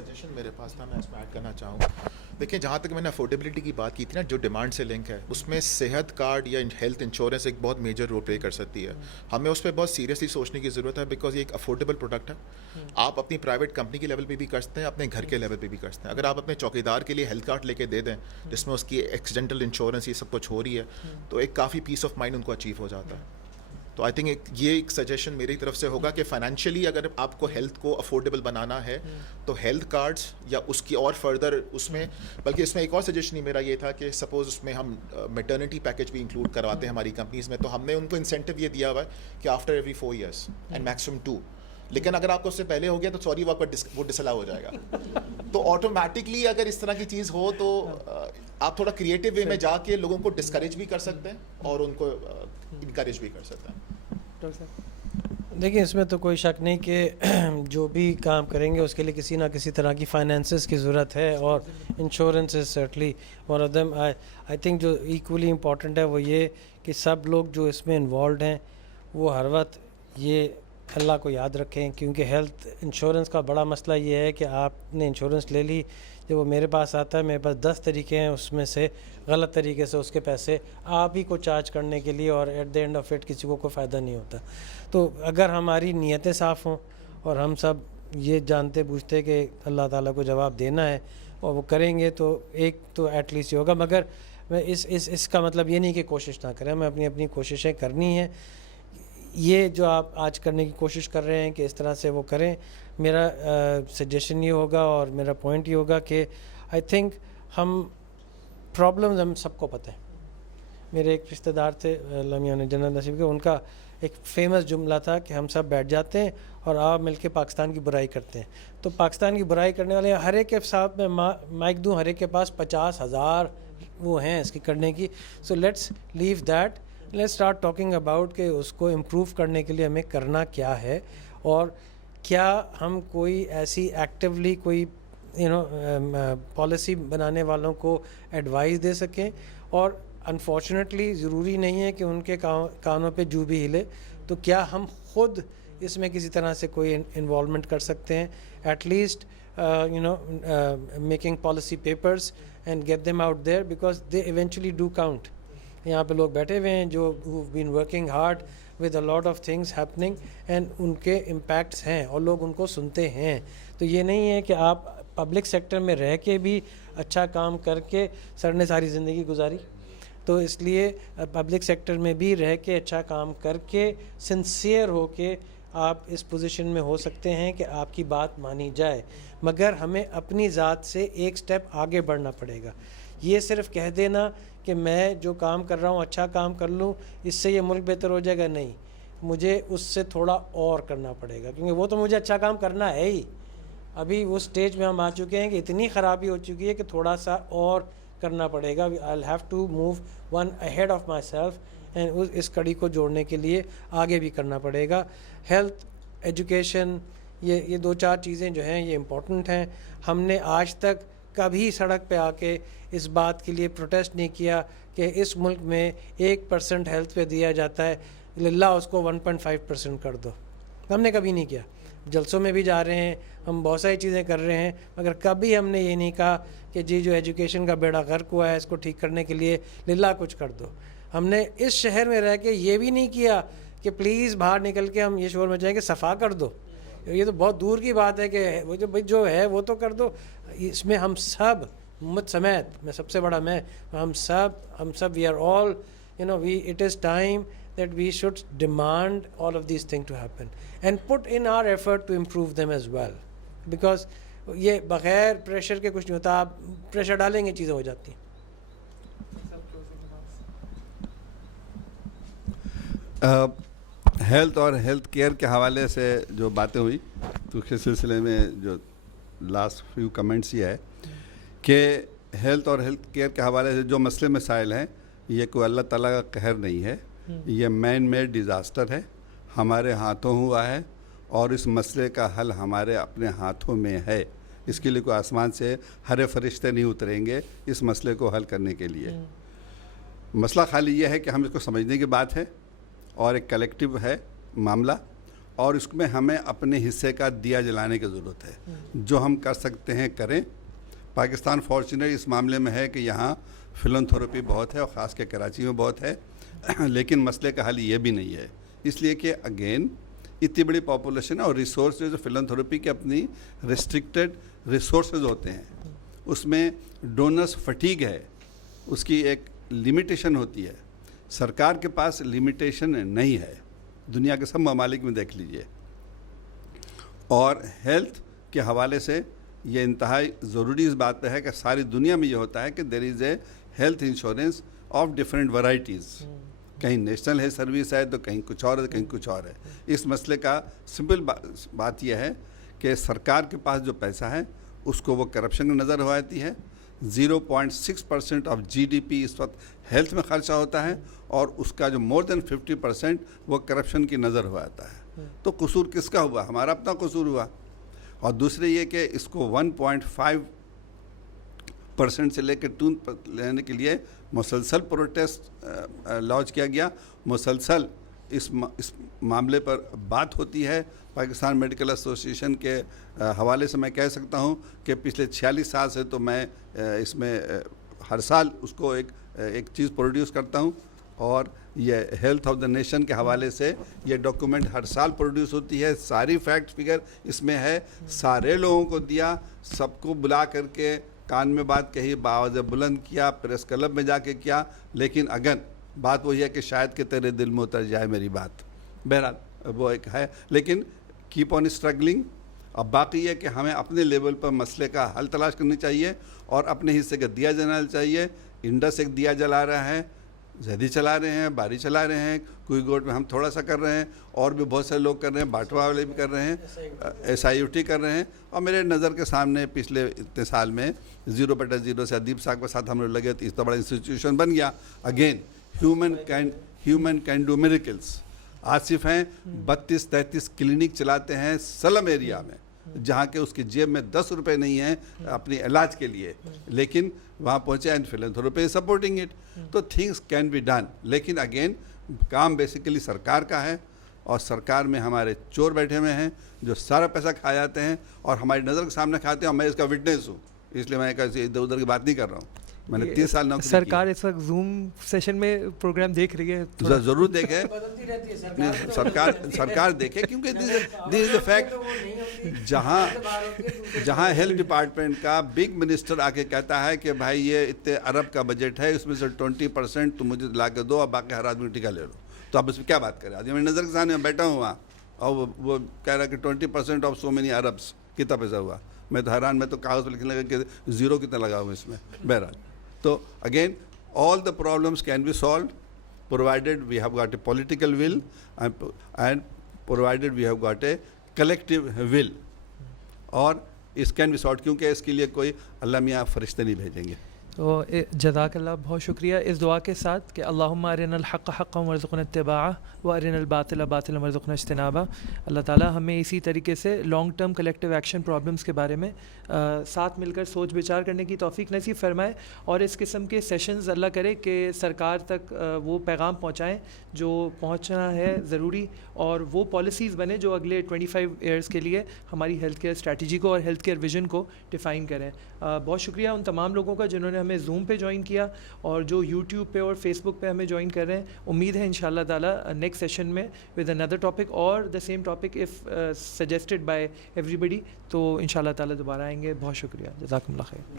Suggestion میرے پاس تھا, میں اس میں ایڈ کرنا چاہوں. دیکھیں, جہاں تک میں نے افورڈیبلٹی کی بات کی تھی نا, جو ڈیمانڈ سے لنک ہے, اس میں صحت کارڈ یا ہیلتھ انشورنس ایک بہت میجر رول پلے کر سکتی ہے. ہمیں اس پہ بہت سیریسلی سوچنے کی ضرورت ہے, بیکاز یہ ایک افورڈیبل پروڈکٹ ہے. آپ اپنی پرائیویٹ کمپنی کے لیول پہ بھی کر سکتے ہیں, اپنے گھر کے لیول پہ بھی کر سکتے ہیں. اگر آپ اپنے چوکیدار کے لیے ہیلتھ کارڈ لے کے دے دیں جس میں اس کی ایکسیڈنٹل انشورنس یہ سب کچھ ہو رہی ہے, تو ایک کافی پیس آف مائنڈ ان کو اچیو ہو جاتا ہے. تو آئی تھنک یہ ایک سجیشن میری طرف سے ہوگا کہ فائنینشلی اگر آپ کو ہیلتھ کو افورڈیبل بنانا ہے تو ہیلتھ کارڈز یا اس کی اور فردر اس میں, بلکہ اس میں ایک اور سجیشن ہی میرا یہ تھا کہ سپوز اس میں ہم میٹرنٹی پیکیج بھی انکلوڈ کرواتے ہیں ہماری کمپنیز میں, تو ہم نے ان کو انسینٹیو یہ دیا ہوا ہے کہ after every 4 years and maximum 2. لیکن اگر آپ کو اس سے پہلے ہو گیا تو سوری وہ ڈس الاؤ ہو جائے گا. تو آٹومیٹکلی اگر اس طرح کی چیز ہو تو آپ تھوڑا کریٹو وے میں جا کے لوگوں کو ڈسکریج بھی کر سکتے ہیں اور ان کو انکریج بھی کر سکتے ہیں. دیکھیں, اس میں تو کوئی شک نہیں کہ جو بھی کام کریں گے اس کے لیے کسی نہ کسی طرح کی فائنینسز کی ضرورت ہے, اور insurance is certainly one of them. I think جو ایکولی امپورٹنٹ ہے وہ یہ کہ سب لوگ جو اس میں انوالوڈ ہیں وہ ہر وقت یہ اللہ کو یاد رکھیں, کیونکہ ہیلتھ انشورنس کا بڑا مسئلہ یہ ہے کہ آپ نے انشورنس لے لی, جب وہ میرے پاس آتا ہے, میرے پاس 10 طریقے ہیں, اس میں سے غلط طریقے سے اس کے پیسے آپ ہی کو چارج کرنے کے لیے, اور at the end of it کسی کو کوئی فائدہ نہیں ہوتا. تو اگر ہماری نیتیں صاف ہوں اور ہم سب یہ جانتے بوجھتے کہ اللہ تعالیٰ کو جواب دینا ہے اور وہ کریں گے, تو ایک تو ایٹ لیسٹ یہ ہوگا. مگر میں اس کا مطلب یہ نہیں کہ کوشش نہ کریں, ہمیں اپنی کوششیں کرنی ہیں. یہ جو آپ آج کرنے کی کوشش کر رہے ہیں کہ اس طرح سے وہ کریں, میرا سجیشن یہ ہوگا اور میرا پوائنٹ یہ ہوگا کہ آئی تھنک ہم پرابلمز ہم سب کو پتہ ہیں. میرے ایک رشتہ دار تھے, اللہ میاں نے جنت نصیب کے, ان کا ایک فیمس جملہ تھا کہ ہم سب بیٹھ جاتے ہیں اور آپ مل کے پاکستان کی برائی کرتے ہیں. تو پاکستان کی برائی کرنے والے ہر ایک کے ساتھ میں مائک دوں, ہر ایک کے پاس 50,000 وہ ہیں اس کی کرنے کی. So let's leave that, let's start talking about کہ اس کو امپروو کرنے کے لیے ہمیں کرنا کیا ہے, اور کیا ہم کوئی ایسی ایکٹیولی کوئی پالیسی بنانے والوں کو ایڈوائز دے سکیں. اور انفارچونیٹلی ضروری نہیں ہے کہ ان کے کانوں پہ جو بھی ہلے, تو کیا ہم خود اس میں کسی طرح سے کوئی انوالومنٹ کر سکتے ہیں, at least making policy papers and get them out there, because they eventually do count. یہاں پہ لوگ بیٹھے ہوئے ہیں جو been working hard with a lot of things happening, and ان کے امپیکٹس ہیں اور لوگ ان کو سنتے ہیں. تو یہ نہیں ہے کہ آپ پبلک سیکٹر میں رہ کے بھی اچھا کام کر کے سر نے ساری زندگی گزاری, تو اس لیے پبلک سیکٹر میں بھی رہ کے اچھا کام کر کے سنسیئر ہو کے آپ اس پوزیشن میں ہو سکتے ہیں کہ آپ کی بات مانی جائے. مگر ہمیں اپنی ذات سے ایک سٹیپ آگے بڑھنا پڑے گا. یہ صرف کہہ دینا کہ میں جو کام کر رہا ہوں اچھا کام کر لوں, اس سے یہ ملک بہتر ہو جائے گا, نہیں, مجھے اس سے تھوڑا اور کرنا پڑے گا, کیونکہ وہ تو مجھے اچھا کام کرنا ہے ہی. ابھی وہ سٹیج میں ہم آ چکے ہیں کہ اتنی خرابی ہو چکی ہے کہ تھوڑا سا اور کرنا پڑے گا. I'll have to move one ahead of myself, and اس کڑی کو جوڑنے کے لیے آگے بھی کرنا پڑے گا. ہیلتھ, ایجوکیشن, یہ 2-4 چیزیں جو ہیں یہ امپورٹنٹ ہیں. ہم نے آج تک کبھی سڑک پہ آ کے اس بات کے لیے پروٹیسٹ نہیں کیا کہ اس ملک میں 1% ہیلتھ پہ دیا جاتا ہے, للہ اس کو 1.5% کر دو. ہم نے کبھی نہیں کیا. جلسوں میں بھی جا رہے ہیں, ہم بہت ساری چیزیں کر رہے ہیں, مگر کبھی ہم نے یہ نہیں کہا کہ جی جو ایجوکیشن کا بیڑا غرق ہوا ہے اس کو ٹھیک کرنے کے لیے للہ کچھ کر دو. ہم نے اس شہر میں رہ کے یہ بھی نہیں کیا کہ پلیز باہر نکل کے ہم یہ شور مچائیں کہ صفا کر دو. یہ تو بہت دور کی بات ہے کہ وہ جو ہے وہ تو کر دو. اس میں ہم سب مجھ سمیت, میں سب سے بڑا میں, ہم سب we are all it is time that we should demand all of these things to happen and put in our effort to improve them as well, because یہ بغیر پریشر کے کچھ نہیں ہوتا. آپ پریشر ڈالیں گے چیزیں ہو جاتی ہیں. ہیلتھ اور ہیلتھ کیئر کے حوالے سے جو باتیں ہوئی, تو اس سلسلے میں جو لاسٹ فیو کمنٹس یہ ہے کہ ہیلتھ اور ہیلتھ کیئر کے حوالے سے جو مسئلے مسائل ہیں یہ کوئی اللہ تعالیٰ کا قہر نہیں ہے, یہ مین میڈ ڈیزاسٹر ہے, ہمارے ہاتھوں ہوا ہے, اور اس مسئلے کا حل ہمارے اپنے ہاتھوں میں ہے. اس کے لیے کوئی آسمان سے ہرے فرشتے نہیں اتریں گے اس مسئلے کو حل کرنے کے لیے. مسئلہ خالی یہ ہے کہ ہم اس کو سمجھنے کی بات ہے, اور ایک کلیکٹیو ہے معاملہ, اور اس میں ہمیں اپنے حصے کا دیا جلانے کی ضرورت ہے. جو ہم کر سکتے ہیں کریں. پاکستان فارچونیٹ اس معاملے میں ہے کہ یہاں فلانتھروپی بہت ہے اور خاص کے کراچی میں بہت ہے, لیکن مسئلے کا حل یہ بھی نہیں ہے, اس لیے کہ اگین اتنی بڑی پاپولیشن ہے اور ریسورسز فلانتھروپی کے اپنی ریسٹرکٹیڈ ریسورسز ہوتے ہیں, اس میں ڈونرز فٹیگ ہے, اس کی ایک لمیٹیشن ہوتی ہے. سرکار کے پاس لمیٹیشن نہیں ہے, دنیا کے سب ممالک میں دیکھ لیجئے. اور ہیلتھ کے حوالے سے یہ انتہائی ضروری اس بات پہ ہے کہ ساری دنیا میں یہ ہوتا ہے کہ there is a health insurance of different varieties. کہیں نیشنل ہیلتھ سروس ہے تو کہیں کچھ اور ہے, کہیں کچھ اور ہے. اس مسئلے کا سمپل بات یہ ہے کہ سرکار کے پاس جو پیسہ ہے اس کو وہ کرپشن کی نظر ہو آتی ہے. 0.6% آف GDP اس وقت ہیلتھ میں خرچہ ہوتا ہے اور اس کا جو مور دین 50% وہ کرپشن کی نظر ہو آتا ہے. تو قصور کس کا ہوا؟ ہمارا اپنا قصور ہوا. اور دوسرے یہ کہ اس کو 1.5% سے لے کے 2 لینے کے لیے مسلسل پروٹیسٹ لانچ کیا گیا. مسلسل اس معاملے پر بات ہوتی ہے. پاکستان میڈیکل ایسوسیشن کے حوالے سے میں کہہ سکتا ہوں کہ پچھلے 46 سال سے تو میں اس میں ہر سال اس کو ایک چیز پروڈیوس کرتا ہوں, اور یہ ہیلتھ آف دا نیشن کے حوالے سے یہ ڈاکومنٹ ہر سال پروڈیوس ہوتی ہے. ساری فیکٹ فگر اس میں ہے, سارے لوگوں کو دیا, سب کو بلا کر کے کان میں بات کہی, باوز بلند کیا, پریس کلب میں جا کے کیا, لیکن اگر بات وہی ہے کہ شاید کہ تیرے دل میں اتر جائے میری بات. بہرحال وہ ایک ہے, لیکن کیپ آن اسٹرگلنگ. اب باقی یہ کہ ہمیں اپنے لیول پر مسئلے کا حل تلاش کرنی چاہیے اور اپنے حصے کا دیا جلانا چاہیے. انڈس ایک دیا جلا رہا ہے, زیدی چلا رہے ہیں, باری چلا رہے ہیں, کوئی گوٹ میں ہم تھوڑا سا کر رہے ہیں, اور بھی بہت سے لوگ کر رہے ہیں, باٹوا والے بھی کر رہے ہیں, SIUT کر رہے ہیں. اور میرے نظر کے سامنے پچھلے اتنے سال میں 0/0 سے ادیب صاحب کے ساتھ ہم لوگ لگے تو اتنا بڑا انسٹیٹیوشن بن گیا. Again human can do miracles. Asif ہیں 32-33 کلینک چلاتے ہیں سلم ایریا میں, جہاں کہ اس کی جیب میں 10 روپے نہیں ہیں اپنی علاج کے لیے, لیکن وہاں پہنچے اینڈ فلانتھروپی سپورٹنگ اٹ. تو تھنگس کین بی ڈن, لیکن اگین کام بیسیکلی سرکار کا ہے, اور سرکار میں ہمارے چور بیٹھے ہوئے ہیں جو سارا پیسہ کھا جاتے ہیں اور ہماری نظر کے سامنے کھاتے ہیں, اور میں اس کا وٹنس ہوں, اس لیے میں ادھر ادھر کی بات نہیں کر رہا ہوں. میں نے 30 سال نوکری کی. سرکار اس وقت زوم سیشن میں پروگرام دیکھ رہی ہے, ضرور دیکھے, سرکار دیکھے, کیونکہ دس از اے فیکٹ. جہاں ہیلتھ ڈپارٹمنٹ کا بگ منسٹر آ کے کہتا ہے کہ بھائی یہ اتنے ارب کا بجٹ ہے, اس میں سے 20% تم مجھے لا کے دو اور باقی ہر آدمی ٹکا لے لو, تو اب اس میں کیا بات کریں؟ آدمی میری نظر کے سامنے بیٹھا ہوں وہاں, اور وہ کہہ رہا ہے کہ 20% آف سو مینی اربس کتنا پیسہ ہوا. میں تو حیران, میں تو کاغذ پہ لکھنے لگا کہ 0 کتنا لگا ہوں اس میں. بہرحال تو again all the problems can be solved provided we have got a political will and provided we have got a collective will, اور اس can be solved کیونکہ اس کے لیے کوئی اللہ میاں فرشتے نہیں بھیجیں گے. تو جزاک اللہ, بہت شکریہ. اس دعا کے ساتھ کہ اللہم ارنا الحق حقا وارزقنا اتباعہ وارنا الباطل باطلا وارزقنا اجتنابہ. اللہ تعالیٰ ہمیں اسی طریقے سے long term collective action problems کے بارے میں ساتھ مل کر سوچ بچار کرنے کی توفیق نصیب فرمائے, اور اس قسم کے سیشنز اللہ کرے کہ سرکار تک وہ پیغام پہنچائیں جو پہنچنا ہے ضروری, اور وہ پالیسیز بنے جو اگلے 25 ایئرس کے لیے ہماری ہیلتھ کیئر اسٹریٹجی کو اور ہیلتھ کیئر ویژن کو ڈیفائن کریں. بہت شکریہ ان تمام لوگوں کا جنہوں نے ہمیں زوم پہ جوائن کیا اور جو یوٹیوب پہ اور فیس بک پہ ہمیں جوائن کر رہے ہیں. امید ہے انشاءاللہ تعالیٰ نیکسٹ سیشن میں ود اندر ٹاپک اور the same topic of suggested by everybody, تو انشاءاللہ تعالیٰ دوبارہ آئیں گے. بہت شکریہ, جزاکم اللہ خیر.